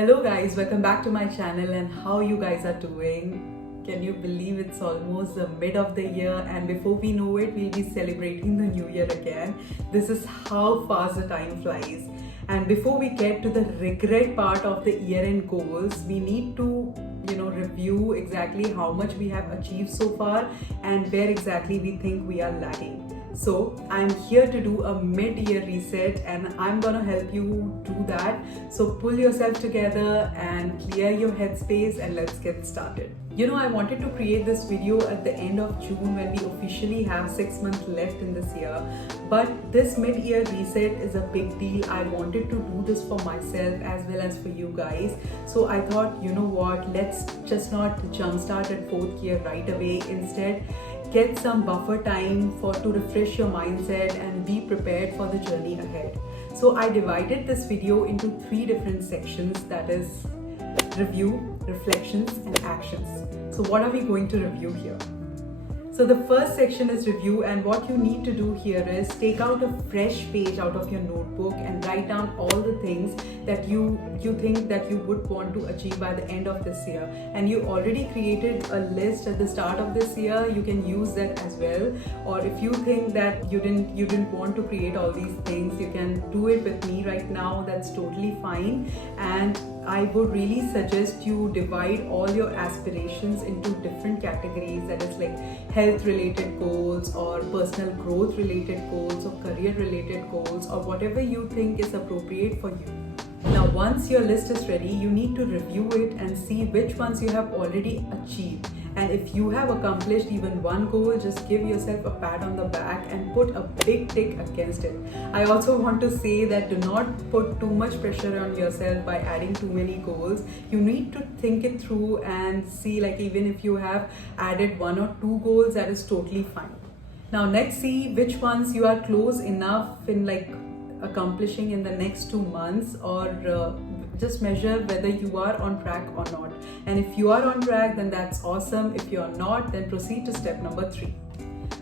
Hello guys, welcome back to my channel and how you guys are doing. Can you believe it's almost the mid of the year and before we know it, we'll be celebrating the new year again. This is how fast the time flies. And before we get to the regret part of the year-end goals, we need to review exactly how much we have achieved so far and where exactly we think we are lagging. So I'm here to do a mid-year reset and I'm gonna help you do that. So pull yourself together and clear your headspace and let's get started. I wanted to create this video at the end of June when we officially have 6 months left in this year. But this mid-year reset is a big deal. I wanted to do this for myself as well as for you guys. So I thought, let's just not jumpstart at fourth gear right away. Instead, get some buffer time to refresh your mindset and be prepared for the journey ahead. So I divided this video into 3 different sections, that is review, reflections and actions. So what are we going to review here? So the first section is review, and what you need to do here is take out a fresh page out of your notebook and write down all the things that you think that you would want to achieve by the end of this year. And you already created a list at the start of this year, you can use that as well. Or if you think that you didn't want to create all these things, you can do it with me right now, that's totally fine. And I would really suggest you divide all your aspirations into different categories, that is like health related goals or personal growth related goals or career related goals or whatever you think is appropriate for you. Now once your list is ready, you need to review it and see which ones you have already achieved. And if you have accomplished even one goal, just give yourself a pat on the back and put a big tick against it. I also want to say that do not put too much pressure on yourself by adding too many goals. You need to think it through and see, like, even if you have added 1 or 2 goals, that is totally fine. Now next, see which ones you are close enough in accomplishing in the next 2 months, or just measure whether you are on track or not. And if you are on track, then that's awesome. If you are not, then proceed to step number 3.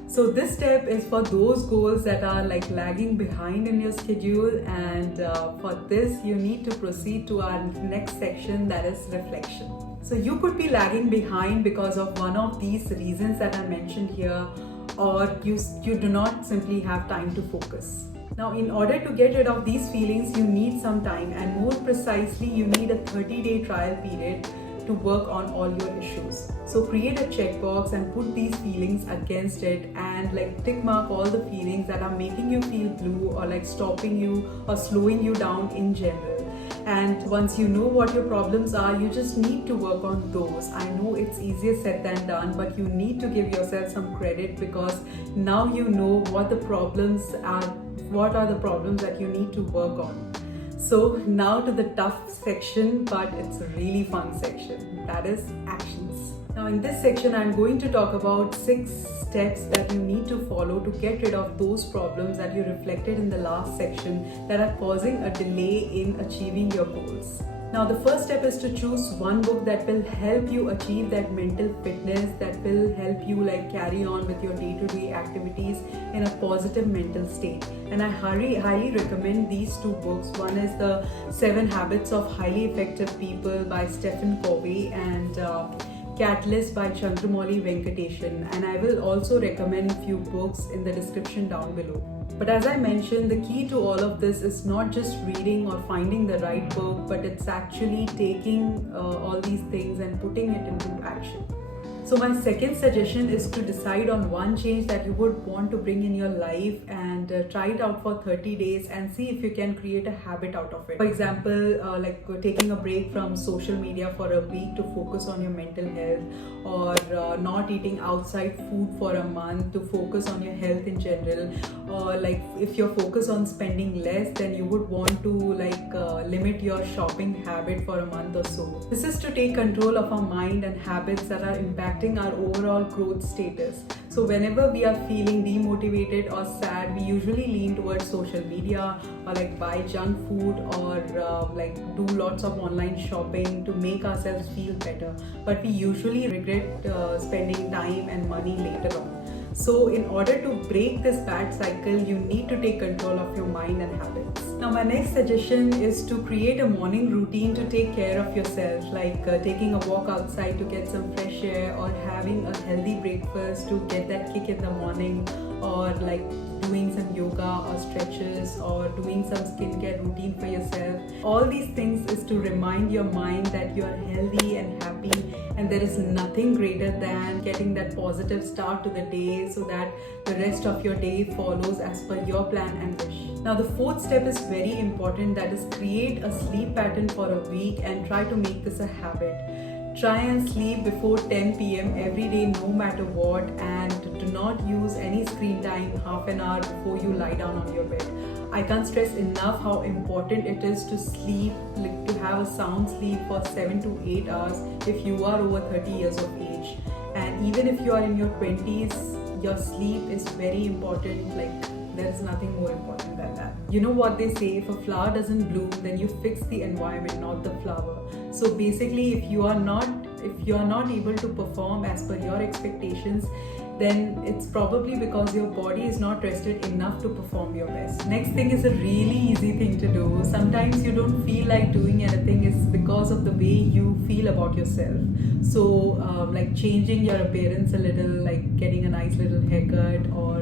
So this step is for those goals that are lagging behind in your schedule, and for this you need to proceed to our next section, that is reflection. So you could be lagging behind because of one of these reasons that I mentioned here, or you do not simply have time to focus. Now, in order to get rid of these feelings, you need some time, and more precisely, you need a 30-day trial period to work on all your issues. So create a checkbox and put these feelings against it, and tick mark all the feelings that are making you feel blue or stopping you or slowing you down in general. And once you know what your problems are, you just need to work on those. I know it's easier said than done, but you need to give yourself some credit because now you know what the problems are, what are the problems that you need to work on. So now to the tough section, but it's a really fun section, that is actions. Now in this section, I'm going to talk about 6 steps that you need to follow to get rid of those problems that you reflected in the last section that are causing a delay in achieving your goals. Now the first step is to choose one book that will help you achieve that mental fitness, that will help you carry on with your day-to-day activities in a positive mental state. And I highly recommend these 2 books. One is the 7 Habits of Highly Effective People by Covey and Catalyst by Chandramauli Venkatesan, and I will also recommend few books in the description down below. But as I mentioned, the key to all of this is not just reading or finding the right book, but it's actually taking all these things and putting it into action. So my second suggestion is to decide on one change that you would want to bring in your life and try it out for 30 days and see if you can create a habit out of it. For example, taking a break from social media for a week to focus on your mental health, or not eating outside food for a month to focus on your health in general, or if you're focused on spending less, then you would want to limit your shopping habit for a month or so. This is to take control of our mind and habits that are impacting our overall growth status. So whenever we are feeling demotivated or sad, we usually lean towards social media or buy junk food or do lots of online shopping to make ourselves feel better. But we usually regret spending time and money later on. So in order to break this bad cycle, you need to take control of your mind and habits. Now my next suggestion is to create a morning routine to take care of yourself, like taking a walk outside to get some fresh air, or having a healthy breakfast to get that kick in the morning, or like doing some yoga or stretches, or doing some skincare routine for yourself. All these things is to remind your mind that you are healthy and happy, and there is nothing greater than getting that positive start to the day so that the rest of your day follows as per your plan and wish. Now the fourth step is very important, that is create a sleep pattern for a week and try to make this a habit. Try and sleep before 10 p.m. every day, no matter what, and do not use any screen time half an hour before you lie down on your bed. I can't stress enough how important it is to sleep, like to have a sound sleep for 7 to 8 hours if you are over 30 years of age. And even if you are in your 20s, your sleep is very important. Like, there is nothing more important than that. You know what they say, if a flower doesn't bloom, then you fix the environment, not the flower. So basically, if you are not able to perform as per your expectations, then it's probably because your body is not rested enough to perform your best. Next thing is a really easy thing to do. Sometimes you don't feel like doing anything is because of the way you feel about yourself. So like changing your appearance a little, like getting a nice little haircut, or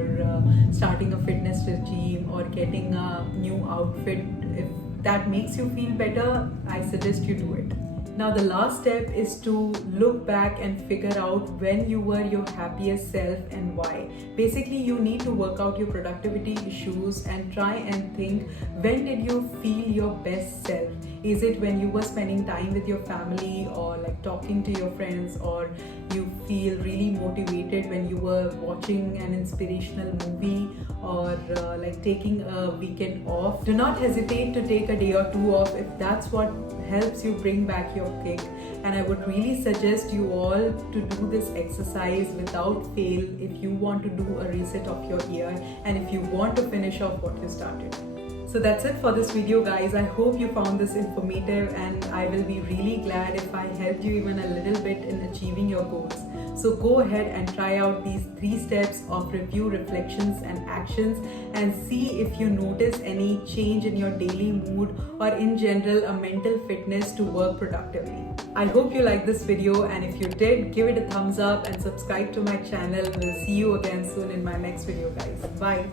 starting a fitness regime, or getting a new outfit. If that makes you feel better, I suggest you do it. Now the last step is to look back and figure out when you were your happiest self and why. Basically, you need to work out your productivity issues and try and think, when did you feel your best self? Is it when you were spending time with your family, or like talking to your friends, or you feel really motivated when you were watching an inspirational movie, or like taking a weekend off? Do not hesitate to take a day or two off if that's what helps you bring back your kick. And I would really suggest you all to do this exercise without fail if you want to do a reset of your year, and if you want to finish off what you started. So that's it for this video, guys. I hope you found this informative, and I will be really glad if I helped you even a little bit in achieving your goals. So go ahead and try out these 3 steps of review, reflections and actions, and see if you notice any change in your daily mood, or in general a mental fitness to work productively. I hope you liked this video, and if you did, give it a thumbs up and subscribe to my channel. We'll see you again soon in my next video, guys. Bye.